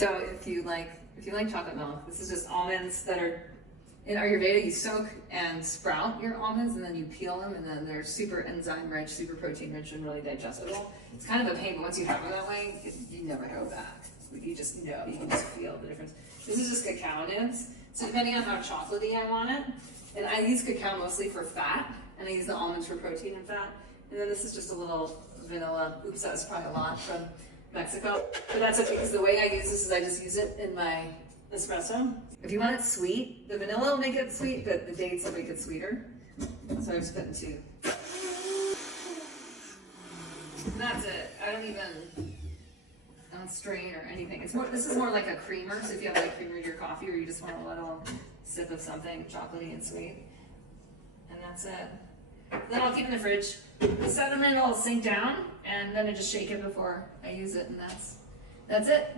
So if you like chocolate milk, this is just almonds that are in Ayurveda. You soak and sprout your almonds, and then you peel them, and then they're super enzyme rich, super protein rich, and really digestible. It's kind of a pain, but once you have it that way, you never go back. You just know, you can just feel the difference. This is just cacao nibs. So depending on how chocolatey I want it, and I use cacao mostly for fat, and I use the almonds for protein and fat. And then this is just a little vanilla. Oops, that was probably a lot from Mexico, but that's okay, because the way I use this is I just use it in my espresso. If you want it sweet, the vanilla will make it sweet, but the dates will make it sweeter. So I just put in 2. And that's it. I don't strain or anything. This is more like a creamer, so if you have like creamer in your coffee, or you just want a little sip of something chocolatey and sweet. And that's it. Then I'll keep it in the fridge. The sediment will sink down, and then I just shake it before I use it, and that's it.